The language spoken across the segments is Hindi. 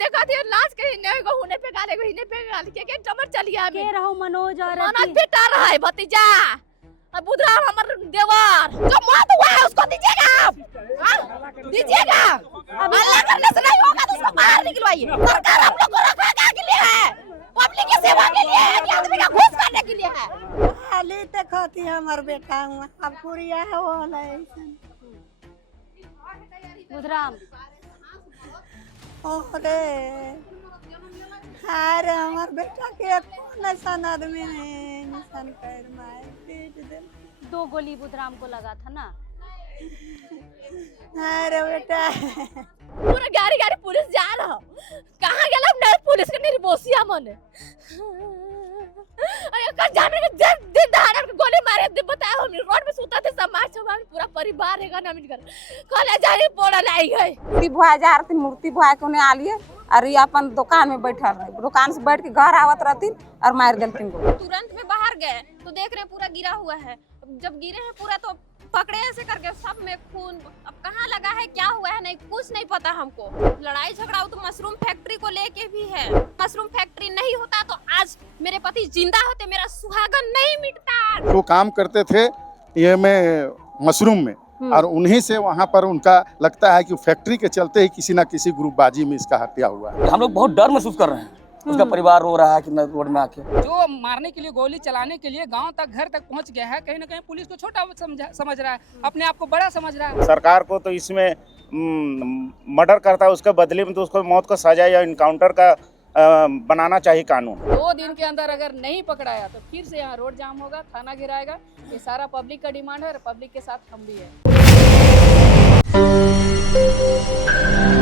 देखा थी लाश के हिने को हुने पे गाले को हिने पे गाले के टमर चलिया के रहो मनोज और मनोज बेटा रहा है भतीजा और बुधराम हमर देवर जो मौत हुआ है उसको दीजिएगा आप दीजिएगा अल्लाह करने से नहीं होगा तो उसको बाहर निकलवाइए। सरकार हम लोग को रखा के लिए है, पब्लिक की सेवा के लिए है, आदमी का घूस करने के लिए है। खाली देखती हमर बेटा हुआ अब पुरिया है वो बुधराम अरे अरे हमार बेटा के कौन ऐसा आदमी है निशान पैर मार पीट दे 2 गोली बुधराम को लगा था ना। अरे बेटा पूरा गाड़ी गाड़ी पुलिस जा रहा कहाँ गेला ना पुलिस के निर्दोषिया मन अरे का जाने के दिन दहाड़ के गोली मारे दे बताओ हम रोड पे सुता थे समाज समाज पूरा परिवार है ना मिलकर कॉलेज जाने पड़ा लाई गए मूर्ति भुआ जा रही मूर्ति भुआ के उन्हें आलिए और ये अपन दुकान में बैठल रहे दुकान से बैठ के घर आवत रहती और मार देलती तुरंत में बाहर गए तो देख रहे पूरा गिरा हुआ है। जब गिरे हैं पूरा तो पकड़े ऐसे करके सब में खून। अब कहाँ लगा है क्या हुआ है नहीं कुछ नहीं पता हमको। लड़ाई झगड़ा तो मशरूम फैक्ट्री को लेके भी है। मशरूम फैक्ट्री नहीं होता तो आज मेरे पति जिंदा होते, मेरा सुहागन नहीं मिटता। वो काम करते थे ये में मशरूम में और उन्हीं से वहाँ पर उनका लगता है कि फैक्ट्री के चलते ही किसी ना किसी ग्रुपबाजी में इसका हत्या हुआ है। हम लोग बहुत डर महसूस कर रहे हैं। उसका परिवार रो रहा है कि रोड में आके जो मारने के लिए गोली चलाने के लिए गांव तक घर तक पहुंच गया है। कहीं ना कहीं पुलिस को छोटा समझ रहा है, अपने आप को बड़ा समझ रहा है। सरकार को तो इसमें मर्डर करता है उसके बदले में तो उसको मौत का सजा या इनकाउंटर का बनाना चाहिए कानून। 2 दिन के अंदर अगर नहीं पकड़ाया तो फिर से यहाँ रोड जाम होगा, थाना गिराएगा। ये सारा पब्लिक का डिमांड है और पब्लिक के साथ हम भी है।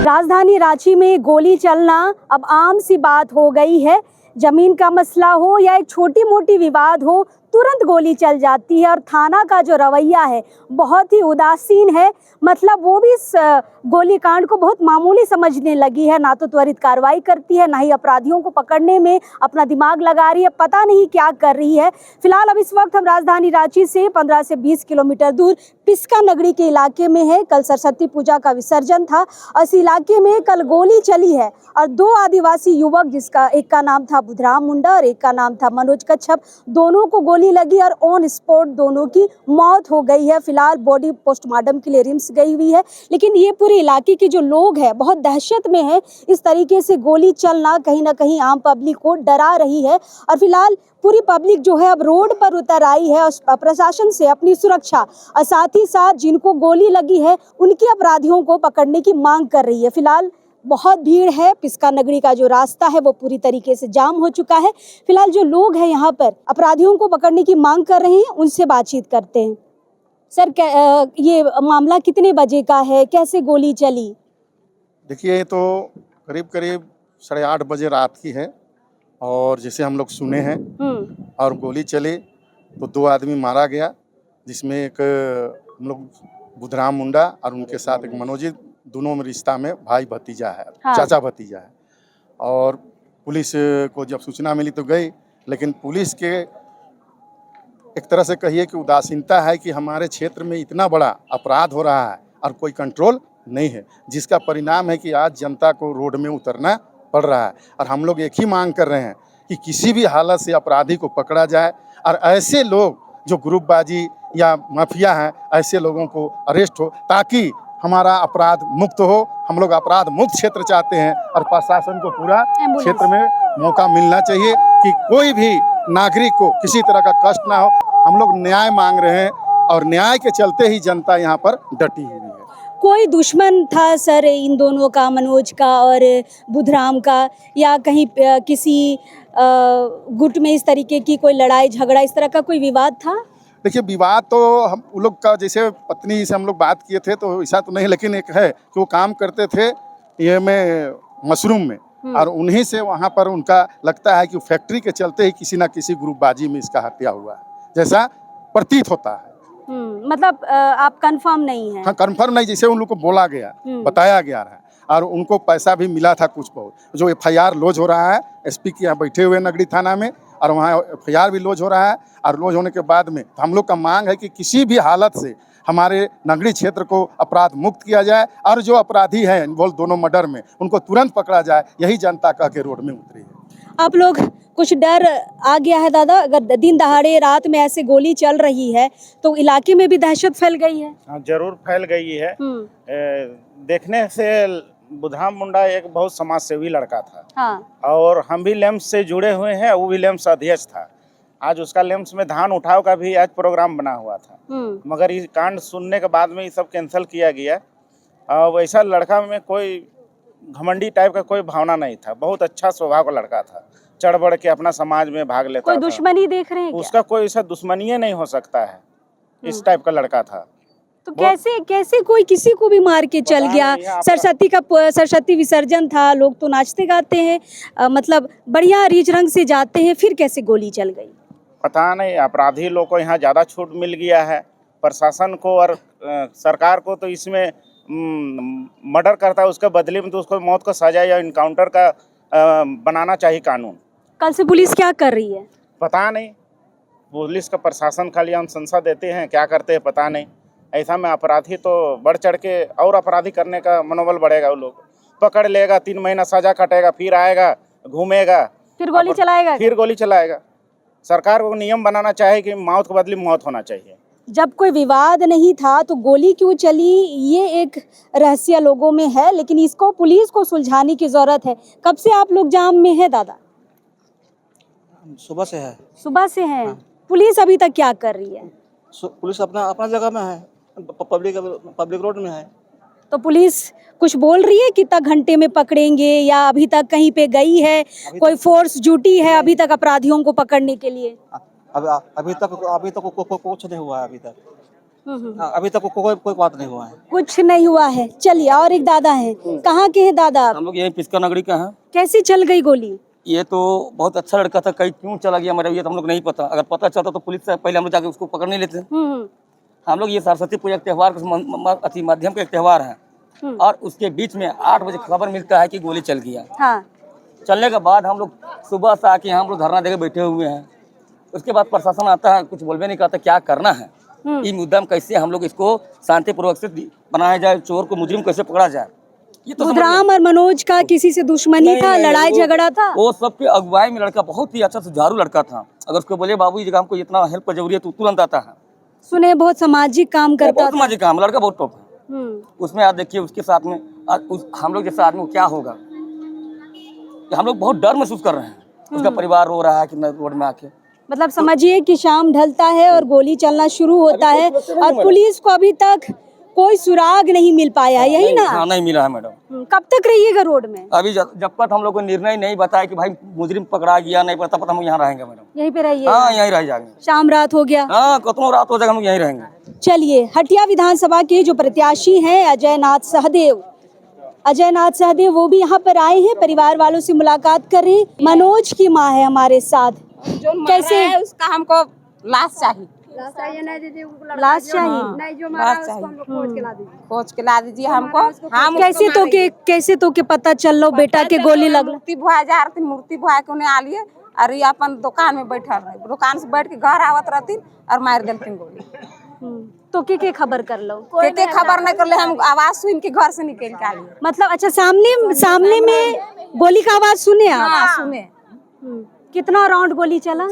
राजधानी रांची में गोली चलना अब आम सी बात हो गई है। जमीन का मसला हो या एक छोटी मोटी विवाद हो, तुरंत गोली चल जाती है और थाना का जो रवैया है बहुत ही उदासीन है। मतलब वो भी इस गोलीकांड को बहुत मामूली समझने लगी है, ना तो त्वरित कार्रवाई करती है, ना ही अपराधियों को पकड़ने में अपना दिमाग लगा रही है, पता नहीं क्या कर रही है। फिलहाल अब इस वक्त हम राजधानी रांची से 15 से 20 किलोमीटर दूर पिस्का नगरी के इलाके में है। कल सरस्वती पूजा का विसर्जन था और इस इलाके में कल गोली चली है और 2 आदिवासी युवक, जिसका एक का नाम था बुधराम मुंडा और एक का नाम था मनोज कच्छप, दोनों को गोली लगी और ऑन स्पॉट दोनों की मौत हो गई है। फिलहाल बॉडी पोस्टमार्टम के लिए रिम्स गई हुई है, लेकिन ये पूरे इलाके के जो लोग हैं बहुत दहशत में हैं। इस तरीके से गोली चलना कहीं ना कहीं आम पब्लिक को डरा रही है और फिलहाल पूरी पब्लिक जो है अब रोड पर उतर आई है और प्रशासन से अपनी सुरक्षा और साथ ही साथ जिनको गोली लगी है उनके अपराधियों को पकड़ने की मांग कर रही है। फिलहाल बहुत भीड़ है, पिस्का नगरी का जो रास्ता है वो पूरी तरीके से जाम हो चुका है। फिलहाल जो लोग हैं यहाँ पर अपराधियों को पकड़ने की मांग कर रहे हैं, उनसे बातचीत करते हैं। सर ये मामला कितने बजे का है, कैसे गोली चली? देखिए ये तो करीब 8:30 बजे रात की है और जैसे हम लोग सुने हैं और गोली चले तो 2 आदमी मारा गया, जिसमें एक हम लोग बुधराम मुंडा और उनके साथ एक मनोज, दोनों में रिश्ता में भाई भतीजा है, हाँ। चाचा भतीजा है। और पुलिस को जब सूचना मिली तो गई, लेकिन पुलिस के एक तरह से कहिए कि उदासीनता है कि हमारे क्षेत्र में इतना बड़ा अपराध हो रहा है और कोई कंट्रोल नहीं है, जिसका परिणाम है कि आज जनता को रोड में उतरना पड़ रहा है। और हम लोग एक ही मांग कर रहे हैं कि किसी भी हालत से अपराधी को पकड़ा जाए और ऐसे लोग जो ग्रुपबाजी या माफिया हैं ऐसे लोगों को अरेस्ट हो, ताकि हमारा अपराध मुक्त हो। हम लोग अपराध मुक्त क्षेत्र चाहते हैं और प्रशासन को पूरा क्षेत्र में मौका मिलना चाहिए कि कोई भी नागरिक को किसी तरह का कष्ट ना हो। हम लोग न्याय मांग रहे हैं और न्याय के चलते ही जनता यहाँ पर डटी हुई है। कोई दुश्मन था सर इन दोनों का, मनोज का और बुधराम का, या कहीं किसी गुट में इस तरीके की कोई लड़ाई झगड़ा, इस तरह का कोई विवाद था? देखिए विवाद तो हम लोग का, जैसे पत्नी से हम लोग बात किए थे तो ऐसा तो नहीं, लेकिन एक है कि वो काम करते थे ये में मशरूम में और उन्हीं से वहाँ पर उनका लगता है कि फैक्ट्री के चलते ही किसी ना किसी ग्रुपबाजी में इसका हत्या हुआ जैसा प्रतीत होता है। मतलब आप कंफर्म नहीं है? हाँ कंफर्म नहीं, जैसे उन लोग को बोला गया, बताया गया है और उनको पैसा भी मिला था कुछ बहुत। जो FIR लॉन्च हो रहा है SP के यहाँ बैठे हुए नगरी थाना में और वहाँ FIR भी लॉन्च हो रहा है और लॉन्च होने के बाद में हम लोग का मांग है कि किसी भी हालत से हमारे नगरी क्षेत्र को अपराध मुक्त किया जाए और जो अपराधी हैं इन्वॉल्व दोनों मर्डर में उनको तुरंत पकड़ा जाए, यही जनता कह के रोड में उतरी है। आप लोग कुछ डर आ गया है दादा? अगर दिन दहाड़े रात में ऐसे गोली चल रही है तो इलाके में भी दहशत फैल गई है। हाँ, जरूर फैल गई है। देखने से बुधराम मुंडा एक बहुत समाज सेवी लड़का था। हाँ। और हम भी लेम्स से जुड़े हुए हैं, वो भी लेम्स अध्यक्ष था। आज उसका लेम्स में धान उठाव का भी आज प्रोग्राम बना हुआ था, मगर इस कांड सुनने के बाद में ये सब कैंसिल किया गया। वैसा लड़का में कोई घमंडी टाइप का कोई भावना नहीं था, बहुत अच्छा स्वभाव का लड़का था, चढ़ बढ़ के अपना समाज में भाग लेता कोई था। दुश्मनी देख रहे हैं क्या? उसका कोई ऐसा दुश्मनी नहीं हो सकता है, इस टाइप का लड़का था। तो कैसे कोई किसी को भी मार के चल गया? सरस्वती विसर्जन था, लोग तो नाचते गाते हैं, मतलब बढ़िया रीच रंग से जाते हैं, फिर कैसे गोली चल गई? पता नहीं, अपराधी लोग को यहाँ ज़्यादा छूट मिल गया है। प्रशासन को और सरकार को तो इसमें मर्डर करता है उसके बदले में तो उसको मौत का सजा या इनकाउंटर का बनाना चाहिए कानून। कल से पुलिस क्या कर रही है? पता नहीं, पुलिस का प्रशासन खाली हम संसा देते हैं, क्या करते हैं पता नहीं। ऐसा में अपराधी तो बढ़ चढ़ के और अपराधी करने का मनोबल बढ़ेगा। वो लोग पकड़ लेगा, 3 महीना सजा कटेगा, फिर आएगा, घूमेगा, फिर गोली चलाएगा। सरकार को नियम बनाना चाहिए कि मौत के बदले मौत होना चाहिए। जब कोई विवाद नहीं था तो गोली क्यों चली, ये एक रहस्य लोगों में है, लेकिन इसको पुलिस को सुलझाने की जरूरत है। कब से आप लोग जाम में है दादा? सुबह से है। सुबह से है। हाँ। पुलिस अभी तक क्या कर रही है? पुलिस अपना जगह में है, पब्लिक रोड में है। तो पुलिस कुछ बोल रही है कितना घंटे में पकड़ेंगे, या अभी तक कहीं पे गई है, कोई फोर्स जुटी है अभी तक अपराधियों को पकड़ने के लिए? अभी तक कुछ नहीं हुआ है। अभी तक कोई बात नहीं हुआ है, कुछ नहीं हुआ है। चलिए, और एक दादा है, कहाँ के हैं दादा? हम लोग यही पिस्का नगरी का हैं। कैसे चल गई गोली? ये तो बहुत अच्छा लड़का था, कहीं क्यों चला गया मेरा ये तो हम लोग नहीं पता। अगर पता चलता तो पुलिस से पहले हम लोग जाके उसको पकड़ नहीं लेते। हम लोग ये सरस्वती पूजा के त्यौहार अति माध्यम का एक त्यौहार है, और उसके बीच में 8 बजे खबर मिलता है कि गोली चल गया। हाँ। चलने के बाद हम लोग सुबह से आके हम लोग धरना देकर बैठे हुए हैं। उसके बाद प्रशासन आता है, कुछ बोलबे नहीं करता क्या करना है। ये मुद्दा में कैसे हम लोग इसको शांतिपूर्वक से बनाया जाए, चोर को मुजरिम कैसे पकड़ा जाए। ये तो बुधराम और मनोज का किसी से दुश्मनी था, लड़ाई झगड़ा था? वो सबके अगुवाई में लड़का बहुत ही अच्छा सुझारू लड़का था। अगर उसको बोले बाबू ये जगह हमको इतना हेल्प जरूरी है तो तुरंत आता है। सुने बहुत सामाजिक काम करता था। सामाजिक काम, लड़का बहुत टॉप है। उसमें आप देखिए उसके साथ में हम लोग जैसे आदमी को क्या होगा, हम लोग बहुत डर महसूस कर रहे हैं। उसका परिवार रो रहा है कि रोड में आके, मतलब समझिए कि शाम ढलता है और गोली चलना शुरू होता है, और पुलिस को अभी तक कोई सुराग नहीं मिल पाया, यही ना? हाँ, नहीं मिला है मैडम। कब तक रहिएगा रोड में? अभी जब तक हम लोग को निर्णय नहीं बताया कि भाई मुजरिम पकड़ा गया नहीं पता, हम यहाँ रहेंगे मैडम। यहीं पे रहिए? हाँ, यहीं रह जाएंगे। शाम रात हो गया? हाँ, कितनों रात हो जाएगा हम यहीं रहेंगे। चलिए, हटिया विधानसभा के जो प्रत्याशी हैं अजय नाथ सहदेव, वो भी यहाँ पर आए हैं, परिवार वालों से मुलाकात कर रहे हैं। मनोज की माँ है हमारे साथ। कैसे है उसका हमको लाश चाहिए, लाश चाहिए? नहीं, जो मारा उसको हम लोग खोज के ला दीजिए हमको। हम कैसे तो के पता चल लो बेटा के गोली लग? मूर्ति भुआ जा रही, मूर्ति भुआ के उन्हें आलिए और ये अपन दुकान में बैठल रहे, दुकान से बैठ के घर आवत रहती और मार देती गोली। तो के खबर कर लो? के खबर नहीं कर ले, हम आवाज सुन के घर से निकल के आलिए। मतलब अच्छा, सामने में गोली का आवाज सुने आप? हाँ, सुने। कितना राउंड गोली चला?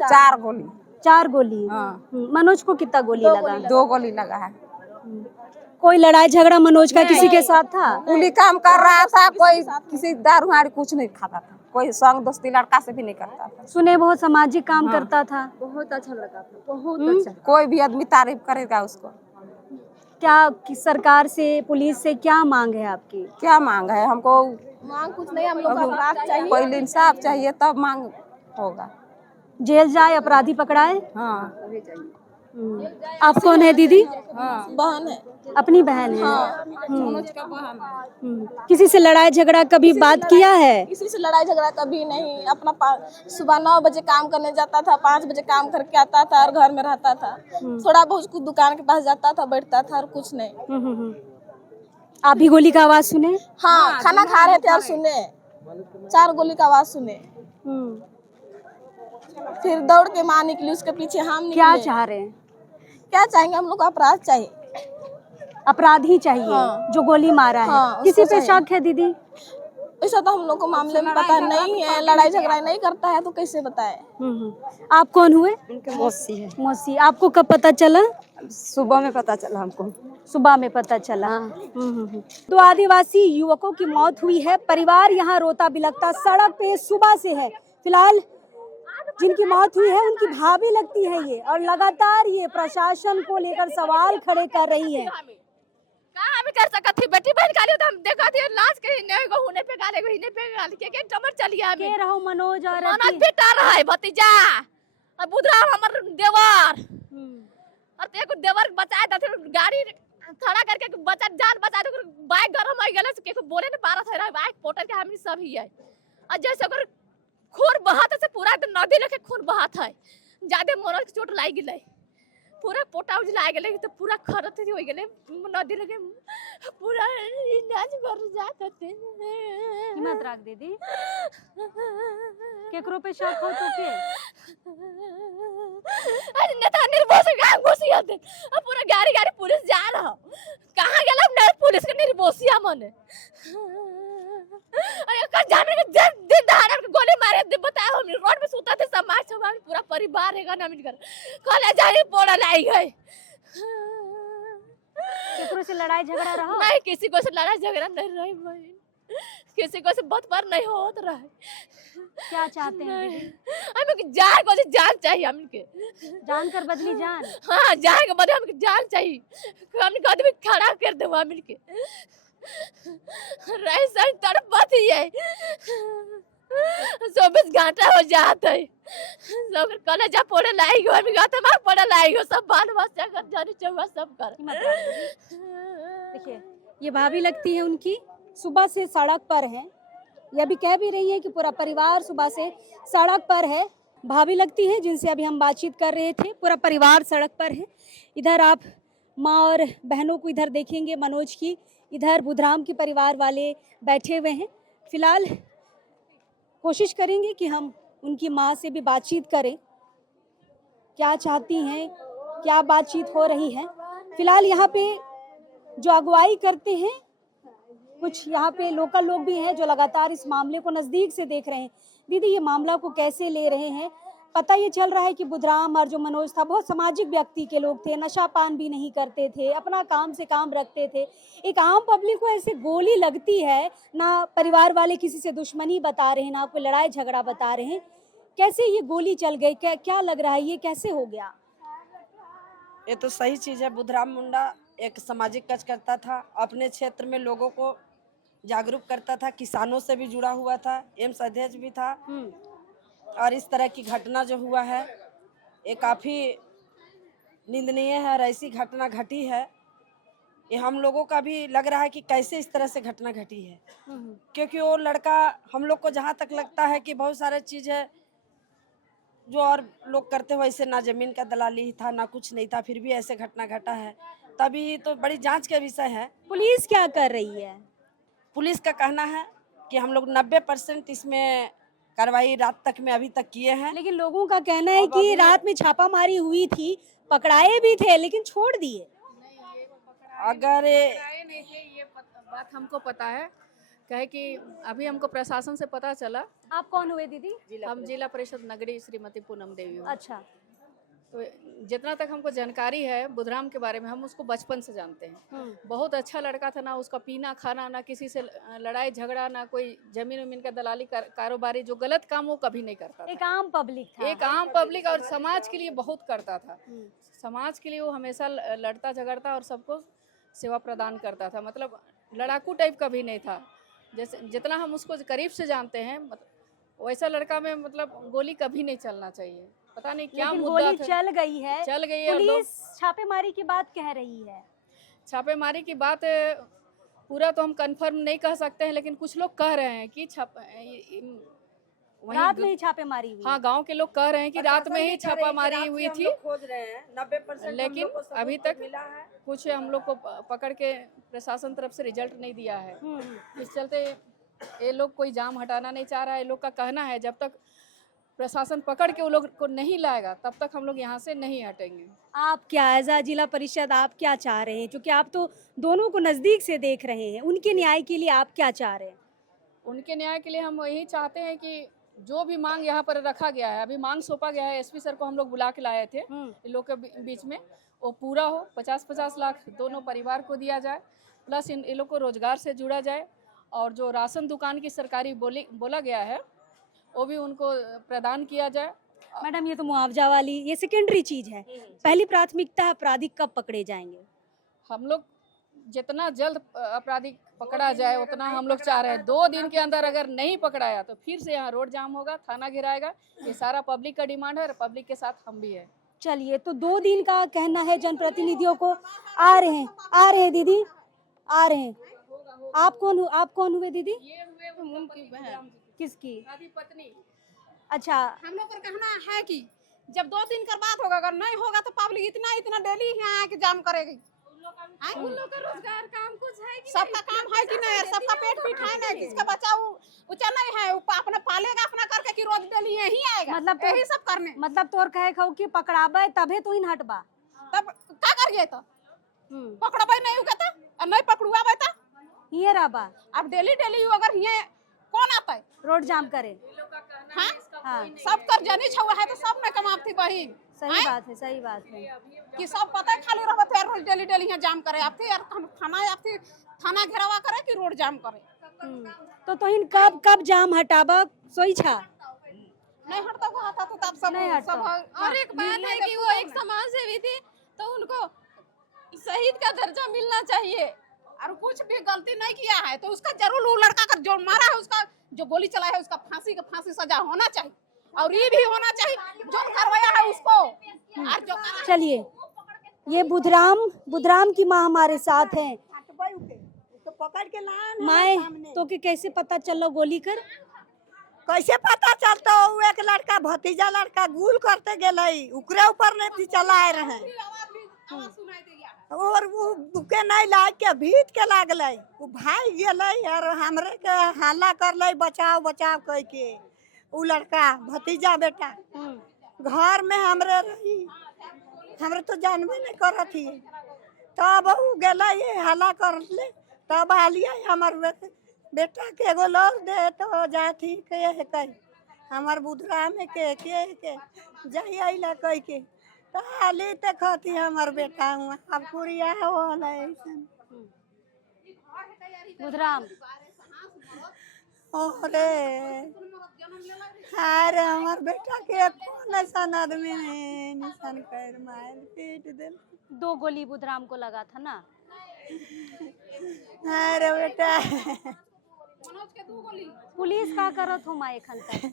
4 गोली। हाँ। मनोज को कितना गोली लगा? 2 गोली लगा है। कोई लड़ाई झगड़ा मनोज का किसी के साथ था? कुली काम कर रहा था, कोई किसी दारू हाड़ी कुछ नहीं खाता था, कोई संग दोस्ती लड़का से भी नहीं करता था। सुने बहुत सामाजिक काम करता था, बहुत अच्छा लड़का था, बहुत अच्छा। कोई भी आदमी तारीफ करेगा उसको। क्या सरकार से, पुलिस से क्या मांग है आपकी? क्या मांग है? हमको मांग कुछ नहीं, हम लोग को इंसाफ चाहिए। पहले इंसाफ चाहिए तब मांग होगा। जेल जाए, अपराधी पकड़ाए। हाँ। आप कौन है दीदी? हाँ, बहन है। अपनी बहन है? हाँ, मनोज का बहन है। किसी से लड़ाई झगड़ा कभी बात किया है? किसी से लड़ाई झगड़ा कभी नहीं। अपना सुबह 9 बजे काम करने जाता था, 5 बजे काम करके आता था और घर में रहता था। थोड़ा बहुत कुछ दुकान के पास जाता था, बैठता था और कुछ नहीं। आप भी गोली का आवाज सुने? हाँ, खाना खा रहे थे और सुने 4 गोली का आवाज सुने। फिर दौड़ के माँ निकली, उसके पीछे हम निकले। क्या चाह रहे हैं? क्या चाहेंगे? हम लोग को अपराध चाहिए। अपराधी चाहिए हाँ। जो गोली मारा है। हाँ, किसी उसको पे चाहिए। शक है दीदी? ऐसा तो हम लोग को मामले में पता नहीं है, लड़ाई झगड़ा नहीं करता है तो कैसे बताए। आप कौन हुए? उनके मौसी है। मौसी, आपको कब पता चला? सुबह में पता चला हमको। सुबह में पता चला। दो आदिवासी युवकों की मौत हुई है। परिवार यहाँ रोता बिलखता सड़क पे सुबह से है। फिलहाल जिनकी मौत हुई है उनकी भाभी लगती है ये, और लगातार ये प्रशासन को लेकर सवाल खड़े कर रही है। का हम कर सकत थी? बेटी बहन काली तो हम देखा थी लाश के नहीं को होने पे गाले को हिने पे गाल के टमर चलिए हम के रहो मनोज और मनोज बेटा रहा है भतीजा और बुधराम हमर देवर और ते को देवर बचाए द फिर गाड़ी खड़ा करके बचा जान बचा दे बाइक गरम हो गेल के को बोले न पारा था बाइक पोटर के हमनी सब ही है और जैसे ओकर खून बहात से पूरा नदी लेके खून बहात है ज्यादा मनोज के चोट लाग गेलै पूरा पोटा उजला गेले तो पूरा खरत हो गेले नदी लगे पूरा इलाज कर जात थे। हिम्मत रख दीदी, केकरो पे शक हो तो के अरे नेता निर्भोस गांव घुसिया दे अब पूरा गाड़ी गाड़ी पुलिस जा रहा कहां गेल अब पुलिस के निर्भोसिया मने अरे का जाने में दिन दहाड़ के गोली मारे दे बताओ हम रोड पे सुता थे समाज समाज पूरा परिवार है ना मिलकर कॉलेज जाने पोड़ा लाई गए। केकरो से लड़ाई झगड़ा रहा? नहीं किसी को से लड़ाई झगड़ा नहीं रही बहन, किसी को से बहुत पर नहीं होत रहा। क्या चाहते हैं दीदी? हमें जान को जान चाहिए हमके जान कर बदली जान। हाँ जान के बदले हमके जान चाहिए हमने आदमी खड़ा कर दे वहां मिलके रैसा तड़पत ही है 24 घंटा हो जाता है सब कॉलेज पढ़े लायक हो अभी गाता मार पढ़े लायक हो सब बाल बच्चा कर जाने चौवा सब कर। देखिए ये भाभी लगती है उनकी, सुबह से सड़क पर है, ये अभी कह भी रही है कि पूरा परिवार सुबह से सड़क पर है। भाभी लगती है जिनसे अभी हम बातचीत कर रहे थे, पूरा परिवार सड़क पर है। इधर आप माँ और बहनों को इधर देखेंगे मनोज की, इधर बुधराम के परिवार वाले बैठे हुए हैं। फिलहाल कोशिश करेंगे कि हम उनकी माँ से भी बातचीत करें, क्या चाहती हैं, क्या बातचीत हो रही है। फिलहाल यहाँ पे जो अगुवाई करते हैं कुछ यहाँ पे लोकल लोग भी हैं जो लगातार इस मामले को नज़दीक से देख रहे हैं। दीदी ये मामला को कैसे ले रहे हैं? पता ये चल रहा है कि बुधराम और जो मनोज था बहुत सामाजिक व्यक्ति के लोग थे, नशा पान भी नहीं करते थे, अपना काम से काम रखते थे। एक आम पब्लिक को ऐसे गोली लगती है, ना परिवार वाले किसी से दुश्मनी बता रहे हैं, ना कोई लड़ाई झगड़ा बता रहे हैं, कैसे ये गोली चल गई? क्या लग रहा है ये कैसे हो गया? ये तो सही चीज़ है। बुधराम मुंडा एक सामाजिक कार्य करता था, अपने क्षेत्र में लोगों को जागरूक करता था, किसानों से भी जुड़ा हुआ था, एम्स अध्यक्ष भी था। और इस तरह की घटना जो हुआ है ये काफ़ी निंदनीय है और ऐसी घटना घटी है ये हम लोगों का भी लग रहा है कि कैसे इस तरह से घटना घटी है, क्योंकि वो लड़का हम लोग को जहाँ तक लगता है कि बहुत सारे चीज़ है जो और लोग करते हुए, ऐसे ना ज़मीन का दलाली था ना कुछ नहीं था, फिर भी ऐसे घटना घटा है। तभी तो बड़ी जांच का विषय है। पुलिस क्या कर रही है? पुलिस का कहना है कि हम लोग 90% इसमें कार्रवाई रात तक में अभी तक किए हैं। लेकिन लोगों का कहना है कि रात में छापामारी हुई थी, पकड़ाए भी थे लेकिन छोड़ दिए। अगर नहीं थे ये बात हमको पता है, कहे कि अभी हमको प्रशासन से पता चला। आप कौन हुए दीदी? हम जिला परिषद नगरी श्रीमती पूनम देवी हूँ। अच्छा, तो जितना तक हमको जानकारी है बुधराम के बारे में, हम उसको बचपन से जानते हैं। बहुत अच्छा लड़का था, ना उसका पीना खाना, ना किसी से लड़ाई झगड़ा, ना कोई जमीन उमीन का दलाली कारोबारी, जो गलत काम वो कभी नहीं करता था। एक आम पब्लिक था। एक आम पब्लिक और समाज के लिए बहुत करता था। समाज के लिए वो हमेशा लड़ता झगड़ता और सबको सेवा प्रदान करता था। मतलब लड़ाकू टाइप का भी नहीं था। जैसे जितना हम उसको करीब से जानते हैं वैसा लड़का में मतलब गोली कभी नहीं चलना चाहिए। पता नहीं क्या मुद्दा गोली था। चल गई है, चल गई है। पुलिस छापेमारी की बात कह रही है। छापेमारी की बात पूरा तो हम कंफर्म नहीं कह सकते हैं, लेकिन कुछ लोग कह रहे हैं कि रात में ही छापेमारी हुई। हाँ, गांव के लोग कह रहे हैं कि रात में ही छापामारी हुई थी, खोज रहे हैं 90%, लेकिन अभी तक कुछ हम लोग को पकड़ के प्रशासन तरफ से रिजल्ट नहीं दिया है। इस चलते ये लोग कोई जाम हटाना नहीं चाह रहा है। ये लोग का कहना है जब तक प्रशासन पकड़ के वो लोग को नहीं लाएगा तब तक हम लोग यहाँ से नहीं हटेंगे। आप क्या एज आ जिला परिषद आप क्या चाह रहे हैं, क्योंकि आप तो दोनों को नज़दीक से देख रहे हैं, उनके न्याय के लिए आप क्या चाह रहे हैं? उनके न्याय के लिए हम यही चाहते हैं कि जो भी मांग यहाँ पर रखा गया है, अभी मांग सौंपा गया है, एसपी सर को हम लोग बुला के लाए थे इन लोग के बीच में, वो पूरा हो। 50-50 लाख दोनों परिवार को दिया जाए, प्लस इन लोग को रोजगार से जुड़ा जाए, और जो राशन दुकान की सरकारी बोला गया है वो भी उनको प्रदान किया जाए। मैडम ये तो मुआवजा वाली ये सेकेंडरी चीज है, पहली प्राथमिकता अपराधी कब पकड़े जाएंगे? हम लोग जितना जल्द अपराधी पकड़ा जाए उतना हम लोग चाह रहे हैं। 2 दिन के अंदर अगर नहीं पकड़ाया तो फिर से यहाँ रोड जाम होगा, थाना घिराएगा। ये सारा पब्लिक का डिमांड है और पब्लिक के साथ हम भी है। चलिए, तो 2 दिन का कहना है जनप्रतिनिधियों को। आ रहे हैं दीदी, आ रहे हैं। आप कौन हुए दीदी? ये हुए उनकी बहन। किसकी? पत्नी। अच्छा, हम लोग का कहना है कि जब 2 दिन का बात होगा, अगर नहीं होगा तो पब्लिक इतना डेली यहाँ आके जाम करेगी। उन लोग का रोजगार काम कुछ है कि सबका काम है कि नहीं, सबका पेट है ना, किसका बच्चा ऊंचा नहीं है, अपना पालेगा अपना करके कि रोज डेली यही आएगा। मतलब यही सब करने, मतलब तोर कहे खो कि पकड़ाबे तबे तो इन हटबा, तब क्या करिए? तो पकड़बे नहीं होगा तो, और नहीं पकड़ुआबे तो ये रबा। अब डेली अगर ये कौन आता है रोड जाम करे? हाँ, सब कर जानी छुआ है तो सब में कमाती बहिन। सही बात है, सही बात है कि सब पता है खाली रहो थे रोज डेली यहाँ जाम करे, आप यार थाना घेरावा करे कि रोड जाम करे। तो इन कब जाम हटाबा सोई छा? नहीं हटता को आता तो तब सब नहीं हटता। और एक बात है कि वो एक समाज सेवी थी तो उनको शहीद का दर्जा मिलना चाहिए। और कुछ भी गलती नहीं किया है तो उसका जरूर, वो लड़का का जो मारा है, उसका जो गोली चलाया है, उसका फांसी सजा होना चाहिए। और ये भी होना चाहिए जो करवाया है उसको। और जो चलिए, ये बुधराम की माँ हमारे साथ हैं। पकड़ के माए तो कि कैसे पता चलो गोली कर? कैसे पता चलता हो? एक लड़का भतीजा लड़का गुल करते गए, उकरे ऊपर नहीं चलाए रहे और वो बुके नहीं लाग के भीत के लागल, वो भाई गए और हमरे के हल्ला कर बचाओ कह के। वो लड़का भतीजा बेटा घर में हमरे रही, हमरे तो जानबे नहीं करत ही। तब वो गए हल्ला कर ले, तब आलिया हमार बेटा के एगो लोग दे तो जाती के हमार बुधरा में के जाई आइला कह के तो आली ते खती हमार बेटा हुआ। अब कुरिया होला ऐसन बुधराम। अरे अरे हमार बेटा के कौन ऐसा आदमी ने निशान कर मार पीट दे। 2 गोली बुधराम को लगा था ना? अरे बेटा पुलिस का करत हो माँ एखन तक?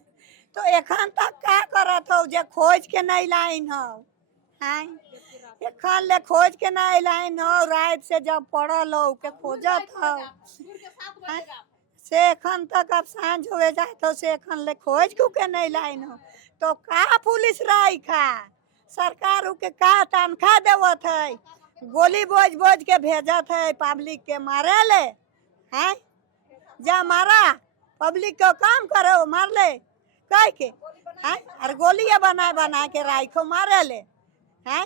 तो एखन तक क्या करत हो? जे खोज के नहीं लाइन हो, एखन ले खोज के नहीं लाइन हो। रात से जब पड़ल हो के खोजत हो से एखन तक अब सांझ हो जाए तो से एखन ले खोज के नहीं लाइन हो। तो का पुलिस रखा सरकार के का तनख्वाह देवत है? गोली बोझ के भेजत है पब्लिक के मारे ले हैं। जा मारा पब्लिक को काम करो, मार ले कह के हैं। और गोलियां बना के राखो मारे ले हैं।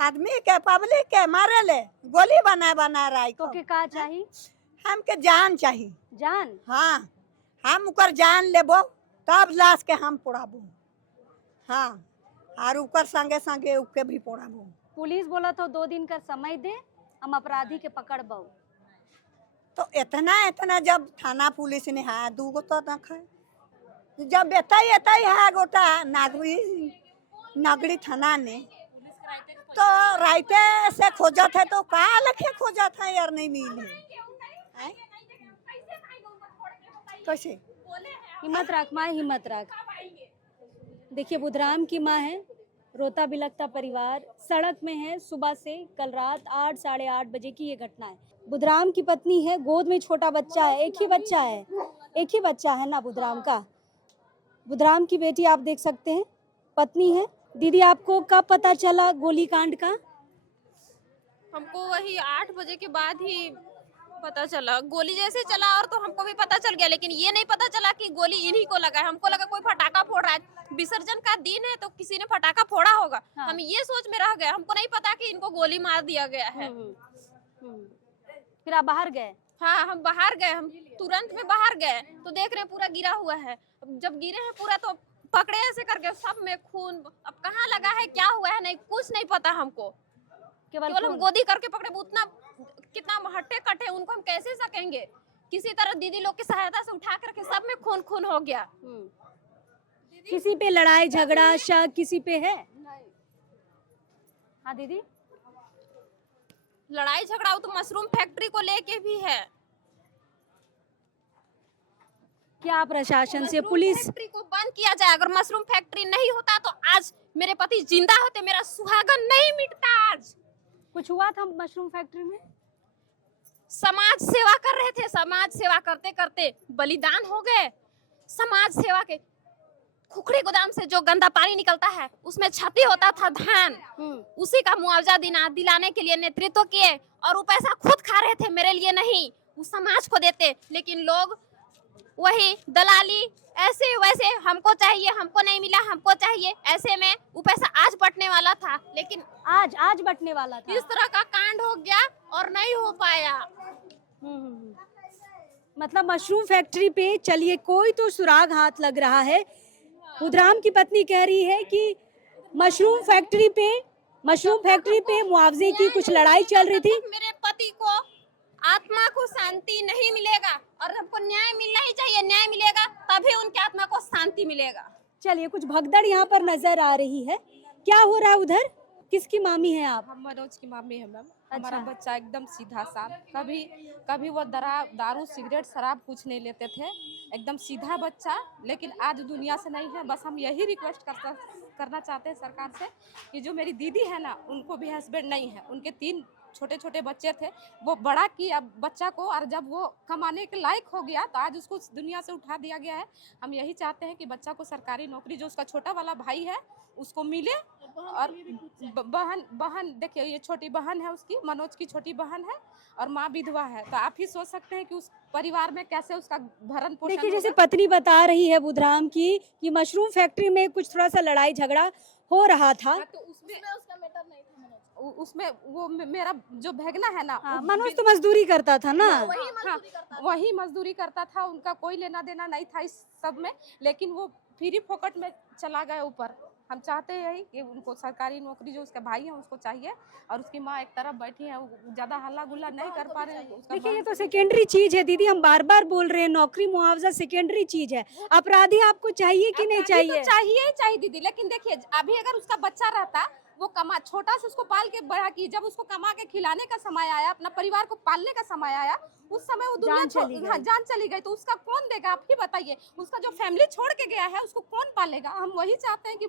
आदमी के पब्लिक के मारे ले गोली बना राखो। तो के का चाहिए? हमके जान चाहिए। जान? हाँ, हम उकर जान लेबो तब लाश के हम पोड़ाबो। हाँ, और उकर संगे उके भी पोड़ाबो। पुलिस बोला तो 2 दिन का समय दे, हम अपराधी के पकड़बो। तो इतना जब थाना पुलिस ने है 2 गो तो न है। जब एता है गोटा नागरी थाना ने तो राइते से खोजत है तो का लखे खोजत है यार, नहीं मिले कैसे? हिम्मत रख माँ, हिम्मत रख। देखिए, बुधराम की माँ है, रोता बिलखता परिवार सड़क में है सुबह से। कल रात 8 साढ़े 8 बजे की ये घटना है। बुधराम की पत्नी है, गोद में छोटा बच्चा है, एक ही बच्चा है ना बुधराम का। बुधराम की बेटी आप देख सकते हैं, पत्नी है। दीदी, आपको कब पता चला गोली कांड का? हमको वही 8 बजे के बाद ही पता चला, गोली जैसे चला और तो हमको भी पता चल गया, लेकिन ये नहीं पता चला कि गोली इन्हीं को लगा है। हमको लगा कोई पटाखा फोड़ रहा है, विसर्जन का दिन है तो किसी ने पटाखा फोड़ा होगा। हाँ। हम ये सोच में रह गए, हमको नहीं पता कि इनको गोली मार दिया गया है। फिर आप बाहर गए? हाँ, हम बाहर गए, हम तुरंत में बाहर गए तो देख रहे हैं पूरा गिरा हुआ है। जब गिरे हैं पूरा तो पकड़े ऐसे करके, सब में खून। अब कहाँ लगा है, क्या हुआ है, नहीं कुछ नहीं पता हमको। केवल हम गोदी करके पकड़े, उतना कितना हट्टे कट्टे उनको हम कैसे सकेंगे। किसी तरह दीदी लोग की सहायता से उठा करके सब में खून खून हो गया। किसी पे लड़ाई झगड़ा शक किसी पे है? हाँ दीदी, लड़ाई झगड़ा हो तो मशरूम फैक्ट्री को लेके भी है। क्या प्रशासन से, पुलिस? फैक्ट्री को बंद किया जाए। अगर मशरूम फैक्ट्री नहीं होता तो आज मेरे पति जिंदा होते, मेरा सुहागन नहीं मिटता। आज कुछ हुआ था मशरूम फैक्ट्री में? समाज सेवा कर रहे थे, समाज सेवा करते करते बलिदान हो गए। समाज सेवा के खुखड़ी गोदाम से जो गंदा पानी निकलता है उसमें क्षति होता था धान, उसी का मुआवजा दिलाने के लिए नेतृत्व किए और वो पैसा खुद खा रहे थे, मेरे लिए नहीं, उस समाज को देते। लेकिन लोग वही दलाली ऐसे वैसे, हमको चाहिए, हमको नहीं मिला, हमको चाहिए, ऐसे में वो पैसा आज बटने वाला था, लेकिन आज बटने वाला था। इस तरह का कांड हो गया और नहीं हो पाया। मतलब मशरूम फैक्ट्री पे चलिए कोई तो सुराग हाथ लग रहा है। बुधराम की पत्नी कह रही है कि मशरूम फैक्ट्री पे मुआवजे की कुछ लड़ाई चल रही थी। मेरे पति को आत्मा को शांति नहीं मिलेगा और हमको न्याय मिलना ही चाहिए। न्याय मिलेगा तभी उनकी आत्मा को शांति मिलेगा। चलिए कुछ भगदड़ यहाँ पर नजर आ रही है, क्या हो रहा है उधर? किसकी मामी है आप? हम मनोज की मामी है मैम। अच्छा। हमारा बच्चा एकदम सीधा साफ, कभी वो दारू सिगरेट शराब कुछ नहीं लेते थे, एकदम सीधा बच्चा। लेकिन आज दुनिया से नहीं है। बस हम यही रिक्वेस्ट करना चाहते हैं सरकार से कि जो मेरी दीदी है ना, उनको भी हस्बैंड नहीं है, उनके 3 छोटे छोटे बच्चे थे, वो बड़ा किया बच्चा को और जब वो कमाने के लायक हो गया तो आज उसको दुनिया से उठा दिया गया है। हम यही चाहते हैं कि बच्चा को सरकारी नौकरी, जो उसका छोटा वाला भाई है उसको मिले। और बहन देखिए, ये छोटी बहन है उसकी, मनोज की छोटी बहन है और माँ विधवा है। तो आप ही सोच सकते हैं कि उस परिवार में कैसे उसका भरण पोषण। देखिए जैसे पत्नी बता रही है बुधराम की कि मशरूम फैक्ट्री में कुछ थोड़ा सा लड़ाई झगड़ा हो रहा था। तो उसमें वो मेरा जो भगना है ना, मनोज तो मजदूरी करता था ना। वही मजदूरी करता था, उनका कोई लेना देना नहीं था इस सब में, लेकिन वो फ्री फोकट में चला गया ऊपर। हम चाहते हैं कि उनको सरकारी नौकरी, जो उसके भाई है उसको चाहिए और उसकी माँ एक तरफ बैठी है, ज्यादा हल्ला गुल्ला नहीं कर पा रहे हैं। देखिए ये तो सेकेंडरी चीज है दीदी, हम बार बार बोल रहे हैं, नौकरी मुआवजा सेकेंडरी चीज है। अपराधी आपको चाहिए कि नहीं चाहिए? तो चाहिए ही चाहिए दीदी, लेकिन देखिए अभी अगर उसका बच्चा रहता, वो कमा छोटा से उसको पाल के बड़ा की, जब उसको कमा के खिलाने का समय आया, अपना परिवार को पालने का समय आया, उस समय वो दुनिया जान चली गई, तो उसका कौन देगा? आप ही बताइए। उसका जो फैमिली छोड़ के गया है उसको कौन पालेगा? हम वही चाहते हैं कि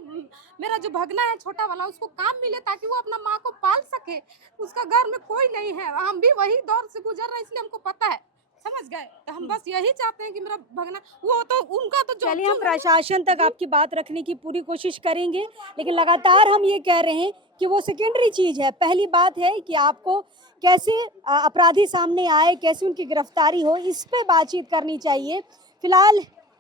मेरा जो भगना है छोटा वाला, उसको काम मिले ताकि वो अपना माँ को पाल सके। उसका घर में कोई नहीं है, हम भी वही दौर से गुजर रहे हैं, इसलिए हमको पता है, समझ गए। तो हम बस यही चाहते हैं कि मेरा भगना, वो तो उनका तो चलिए हम प्रशासन तक आपकी बात रखने की पूरी कोशिश करेंगे, लेकिन लगातार हम ये कह रहे हैं कि वो सेकेंडरी चीज है। पहली बात है कि आपको कैसे अपराधी सामने आए, कैसे उनकी गिरफ्तारी हो, इस पे बातचीत करनी चाहिए। फिलहाल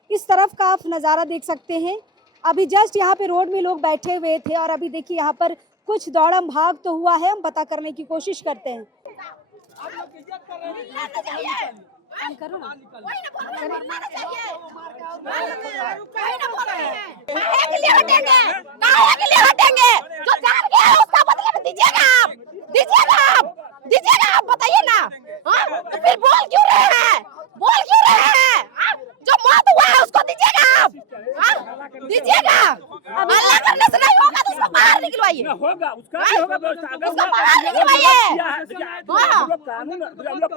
इस तरफ का आप नज़ारा देख सकते हैं, अभी जस्ट यहाँ पे रोड में लोग बैठे हुए थे और अभी देखिए यहाँ पर कुछ दौड़म भाग तो हुआ है, हम पता करने की कोशिश करते हैं। करो ना। दीजिएगा आप बताइए ना। तो फिर बोल क्यों रहे हैं? जो मौत हुआ है उसको दीजिएगा आप। दीजिएगा, हल्ला करने से नहीं होगा तो उसको बाहर निकलवाइए। उसको बाहर निकलवाइए।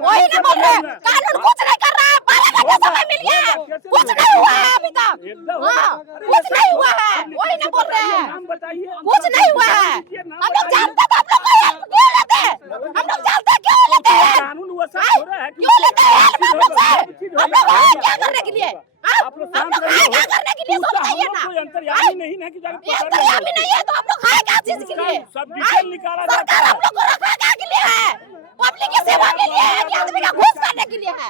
वही ना बोल रहे, कानून कुछ नहीं कर रहा है, 12 घंटे समय मिल गया है, कुछ नहीं हुआ है अभी तक। कुछ नहीं हुआ है, वही ना बोल रहे हैं, कुछ नहीं हुआ है। हम लोग जानते तो हम लोग क्यों लेते? हम लोग जानते क्यों लेते हैं? क्यों लेते हैं हम लोग से? हम लोग आए क्या करने के लिए? हम लोग आए क्या करने के लिए? बताइए ना। अंतर्यामी नहीं है तो हम लोग आए क्या चीज के लिए? सरकार हम लोग को रखा क्या के लिए है? पब्लिक की सेवा के लिए है कि आदमी का घूस करने के लिए है?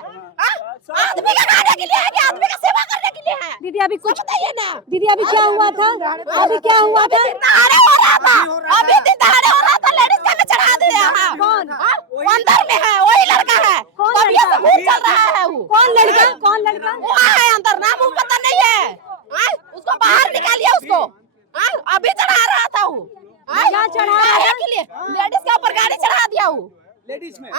आदमी का खाने के लिए है कि आदमी का सेवा करने के लिए है? दीदी अभी कुछ बताइए ना। दीदी अभी क्या हुआ था? अभी क्या हुआ था? दहाड़े हो रहा था, अभी दिन दहाड़े हो रहा था, लेडीज का चढ़ा दिया है। कौन? वो अंदर में है, वही लड़का है। कौन तभी लड़का? से घूस चल रहा है वो। कौन लड़का? कौन लड़का? वहाँ है अंदर, नाम वो पता नहीं है। उसको बाहर निकालिए उसको। अभी चढ़ा रहा था वो। क्या चढ़ा रहा था? के लिए लेडीज के ऊपर गाड़ी चढ़ा दिया वो। लेडीज में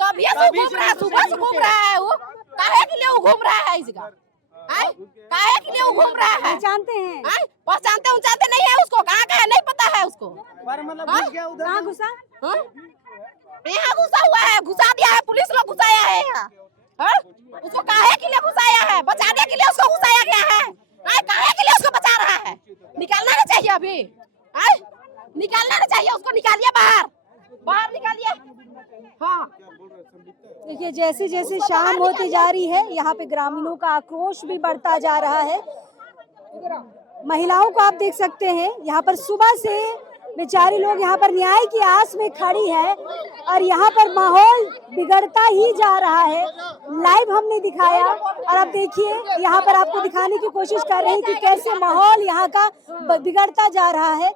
तभी से घूम रहा है, सुबह से घूम रहा है वो। काहे के लिए वो घूम रहा है इसका? काहे के लिए वो घूम रहा है? जानते हैं? पहचानते उचानते नहीं है उसको, कहाँ का है नहीं पता है उसको। कहाँ घुसा? यहाँ घुसा हुआ है, घुसा दिया है, पुलिस लोग घुसाया है यहाँ। उसको काहे के लिए घुसाया है? बचाने के लिए उसको घुसाया गया है। काहे के लिए उसको बचा रहा है? निकालना नहीं चाहिए अभी। निकालना नहीं चाहिए उसको, निकालिए बाहर, बाहर निकालिए। हाँ देखिए जैसे जैसे शाम होती जा रही है यहाँ पे ग्रामीणों का आक्रोश भी बढ़ता जा रहा है। महिलाओं को आप देख सकते हैं यहाँ पर सुबह से बेचारी लोग यहाँ पर न्याय की आस में खड़ी है और यहाँ पर माहौल बिगड़ता ही जा रहा है। लाइव हमने दिखाया और अब देखिए यहाँ पर आपको दिखाने की कोशिश कर रहे हैं कि कैसे माहौल यहाँ का बिगड़ता जा रहा है।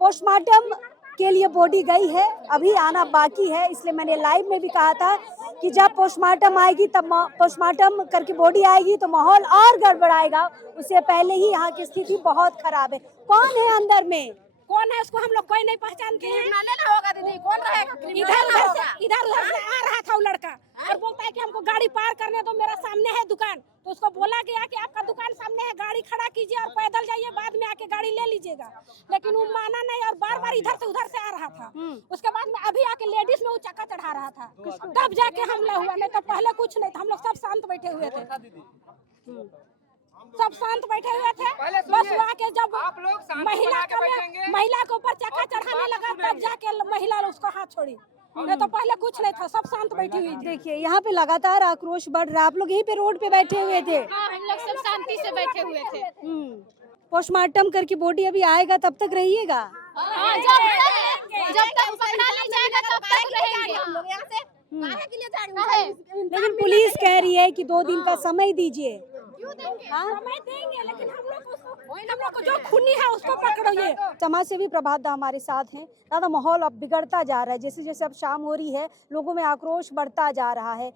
पोस्टमार्टम के लिए बॉडी गई है, अभी आना बाकी है, इसलिए मैंने लाइव में भी कहा था कि जब पोस्टमार्टम आएगी तब पोस्टमार्टम करके बॉडी आएगी तो माहौल और गड़बड़ाएगा। उससे पहले ही यहाँ की स्थिति बहुत खराब है। कौन है अंदर में? कौन है उसको हम लोग कोई नहीं पहचानते हैं। लेना होगा दीदी, कौन रहेगा? इधर से आ रहा था वो लड़का और बोलता है कि हमको गाड़ी पार करने दो, मेरा सामने है दुकान। तो उसको बोला गया कि आपका दुकान सामने है, गाड़ी खड़ा कीजिए और पैदल जाइए, बाद में आके गाड़ी ले लीजिएगा। लेकिन वो माना नहीं और बार बार इधर से उधर से आ रहा था। उसके बाद में अभी आके लेडीज में वो चक्का चढ़ा रहा था, तब जाके हमला हुआ, नहीं तो पहले कुछ नहीं था। हम लोग सब शांत बैठे हुए थे, सब शांत बैठे हुए थे। बस वो आके जब महिला के ऊपर चक्का चढ़ाने लगा तब जाके महिला उसको हाथ छोड़ी, नहीं तो पहले कुछ नहीं था, सब शांत बैठी हुई थी। देखिए यहाँ पे लगातार आक्रोश बढ़ रहा है। आप लोग यहीं पे रोड पे बैठे हुए थे? हम लोग सब शांति से बैठे हुए थे। पोस्टमार्टम करके बॉडी अभी आएगा तब तक रहिएगा? जब तक पकड़ा नहीं जाएगा तब तक रहेंगे हम लोग। यहाँ से काहे के लिए जाएंगे? लेकिन पुलिस कह रही है कि 2 दिन का समय दीजिए। समय देंगे, लेकिन हम लोग को जो खूनी है उसको पकड़िए। समाज सेवी प्रभात दा हमारे साथ हैं। दादा माहौल अब बिगड़ता जा रहा है, जैसे जैसे अब शाम हो रही है लोगों में आक्रोश बढ़ता जा रहा है।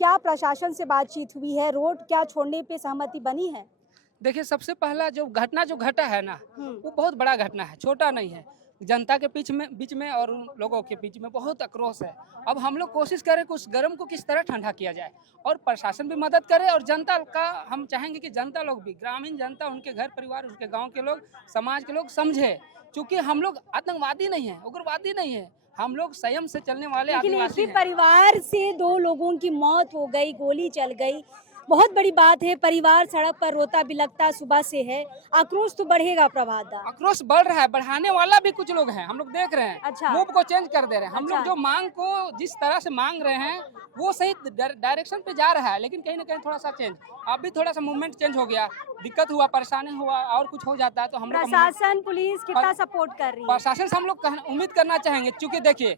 क्या प्रशासन से बातचीत हुई है? रोड क्या छोड़ने पे सहमति बनी है? देखिए सबसे पहला जो घटा है ना वो बहुत बड़ा घटना है, छोटा नहीं है। जनता के बीच में और उन लोगों के बीच में बहुत आक्रोश है। अब हम लोग कोशिश करें कि उस गर्म को किस तरह ठंडा किया जाए और प्रशासन भी मदद करे और जनता का हम चाहेंगे कि जनता लोग भी, ग्रामीण जनता, उनके घर परिवार, उनके गांव के लोग, समाज के लोग समझे। क्योंकि हम लोग आतंकवादी नहीं है, उग्रवादी नहीं है, हम लोग संयम से चलने वाले आदिवासी हैं। परिवार से 2 लोगों की मौत हो गई, गोली चल गई, बहुत बड़ी बात है। परिवार सड़क पर रोता बिलखता सुबह से है। आक्रोश तो बढ़ेगा प्रभात दा। आक्रोश बढ़ रहा है, बढ़ाने वाला भी कुछ लोग हैं, हम लोग देख रहे हैं। अच्छा। मूव को चेंज कर दे रहे हैं। हम अच्छा। लोग जो मांग को जिस तरह से मांग रहे हैं वो सही डायरेक्शन पे जा रहा है, लेकिन कहीं ना कहीं थोड़ा सा चेंज, अभी थोड़ा सा मूवमेंट चेंज हो गया, दिक्कत हुआ, परेशानी हुआ और कुछ हो जाता है तो हम लोग प्रशासन पुलिस कितना सपोर्ट कर रही है? प्रशासन से हम लोग उम्मीद करना चाहेंगे, क्योंकि देखिए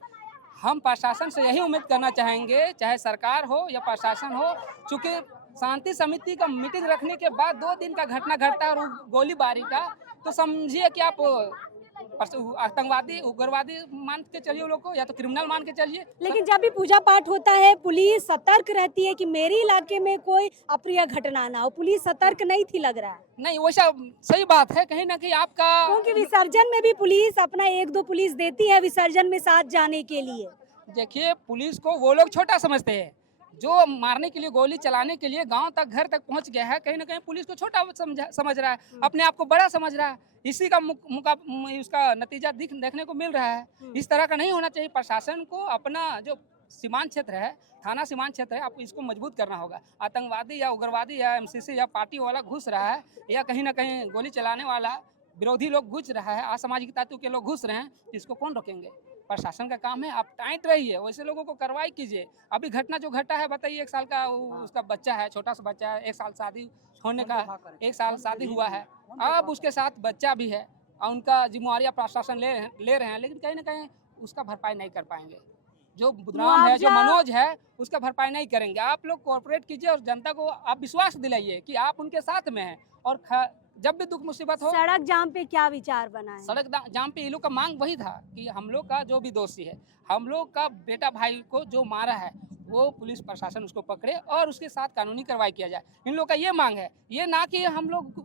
हम प्रशासन से यही उम्मीद करना चाहेंगे, चाहे सरकार हो या प्रशासन हो, क्योंकि शांति समिति का मीटिंग रखने के बाद 2 दिन का घटना घटता है और गोलीबारी का, तो समझिए कि आप आतंकवादी उग्रवादी मान के चलिए लोग को, या तो क्रिमिनल मान के चलिए। लेकिन जब भी पूजा पाठ होता है पुलिस सतर्क रहती है कि मेरे इलाके में कोई अप्रिय घटना ना हो। पुलिस सतर्क नहीं थी लग रहा है। नहीं वैसा सही बात है, कहीं ना कहीं आपका, क्योंकि विसर्जन में भी पुलिस अपना 1-2 पुलिस देती है विसर्जन में साथ जाने के लिए। देखिए पुलिस को वो लोग छोटा समझते हैं जो मारने के लिए, गोली चलाने के लिए गांव तक, घर तक पहुंच गया है। कहीं ना कहीं पुलिस को छोटा समझ रहा है, अपने आप को बड़ा समझ रहा है। इसी का उसका नतीजा देखने को मिल रहा है। इस तरह का नहीं होना चाहिए। प्रशासन को अपना जो सीमांत क्षेत्र है, थाना सीमांत क्षेत्र है, आपको इसको मजबूत करना होगा। आतंकवादी या उग्रवादी या एमसीसी या पार्टी वाला घुस रहा है या कहीं ना कहीं गोली चलाने वाला विरोधी लोग घुस रहा है, असामाजिक तत्व के लोग घुस रहे हैं, इसको कौन रोकेंगे? प्रशासन का काम है। आप टाइट रहिए, वैसे लोगों को कार्रवाई कीजिए। अभी घटना जो घटा है, बताइए 1 साल का उसका बच्चा है, छोटा सा बच्चा है, 1 साल शादी होने का, 1 साल शादी हुआ है, अब उसके साथ बच्चा भी है और उनका जिम्मेवारी प्रशासन ले रहे हैं, लेकिन कहीं ना कहीं उसका भरपाई नहीं कर पाएंगे। जो बुधराम है, जो मनोज है, उसका भरपाई नहीं करेंगे। आप लोग कोऑपरेट कीजिए और जनता को आप विश्वास दिलाइए कि आप उनके साथ में हैं और जब भी दुख मुसीबत हो। सड़क जाम पे क्या विचार बना है? सड़क जाम पे ये लोग का मांग वही था कि हम लोग का जो भी दोषी है, हम लोग का बेटा भाई को जो मारा है, वो पुलिस प्रशासन उसको पकड़े और उसके साथ कानूनी कार्रवाई किया जाए। इन लोग का ये मांग है, ये ना कि हम लोग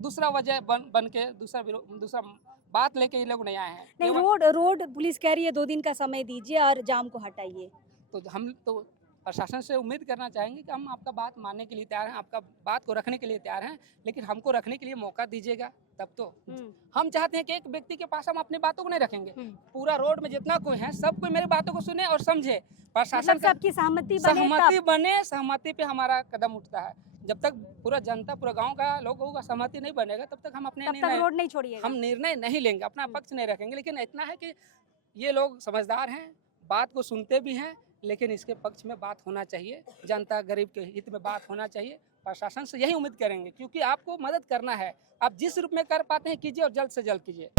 दूसरा वजह बन के दूसरा बात लेके ये लोग नहीं आए हैं। नहीं, रोड पुलिस कह रही है 2 दिन का समय दीजिए और जाम को हटाइए। तो हम तो प्रशासन से उम्मीद करना चाहेंगे कि हम आपका बात मानने के लिए तैयार हैं, आपका बात को रखने के लिए तैयार हैं, लेकिन हमको रखने के लिए मौका दीजिएगा तब तो। हम चाहते हैं कि एक व्यक्ति के पास हम अपनी बातों को नहीं रखेंगे, पूरा रोड में जितना कोई है सब कोई मेरी बातों को सुने और समझे। प्रशासन सबकी सहमति पे हमारा कदम उठता है। जब तक पूरा जनता, पूरा गांव का लोगों का सहमति नहीं बनेगा तब तक हम अपने रोड नहीं छोड़िएगा। हम निर्णय नहीं लेंगे, अपना पक्ष नहीं रखेंगे। लेकिन इतना है कि ये लोग समझदार हैं, बात को सुनते भी हैं, लेकिन इसके पक्ष में बात होना चाहिए, जनता गरीब के हित में बात होना चाहिए। प्रशासन से यही उम्मीद करेंगे, क्योंकि आपको मदद करना है। आप जिस रूप में कर पाते हैं कीजिए और जल्द से जल्द कीजिए।